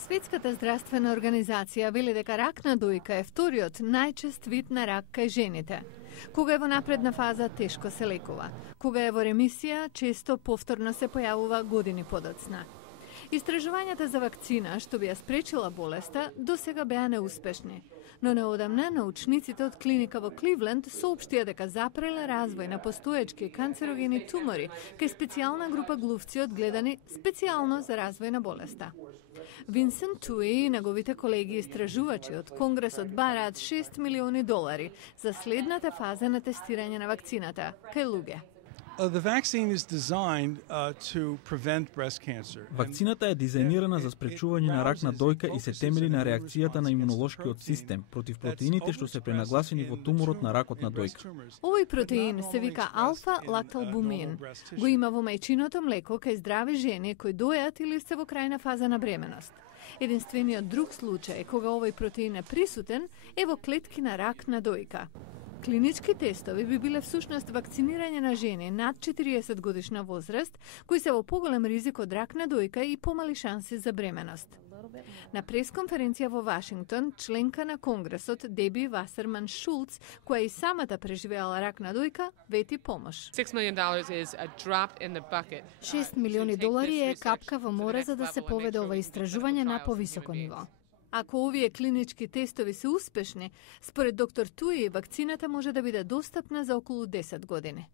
Светската здравствена организација вели дека рак на дојка е вториот најчест вид на рак кај жените. Кога е во напредна фаза, тешко се лекува. Кога е во ремисија, често повторно се појавува години подоцна. Истражувањата за вакцина, што би ја спречила болеста, досега беа неуспешни. Но неодамна научниците од клиника во Кливленд соопштија дека запрела развој на постоечки канцерогени тумори кај специјална група глувци одгледани специјално за развој на болеста. Винсент Туи и неговите колеги истражувачи од Конгресот бараат $6 милиони за следната фаза на тестирање на вакцината кај луѓе. Вакцината е дизајнирана за спречување на рак на дојка и се темели на реакцијата на имунолошкиот систем против протеините што се пренагласени во туморот на ракот на дојка. Овој протеин се вика алфа-лакталбумин. Го има во мајчиното млеко кај здрави жени кои дојат или се во крајна фаза на бременост. Единствениот друг случај кога овој протеин е присутен е во клетки на рак на дојка. Клинички тестови би биле всушност вакцинирање на жени над 40 годишна возраст, кои се во поголем ризик од рак на дојка и помали шанси за бременост. На пресконференција во Вашингтон, членка на Конгресот Деби Васерман Шулц, која и самата преживеала рак на дојка, вети помош. $6 милиони е капка во море за да се поведе ова истражување на повисоко ниво. Ако овие клинички тестови се успешни, според доктор Туи, вакцината може да биде достапна за околу 10 години.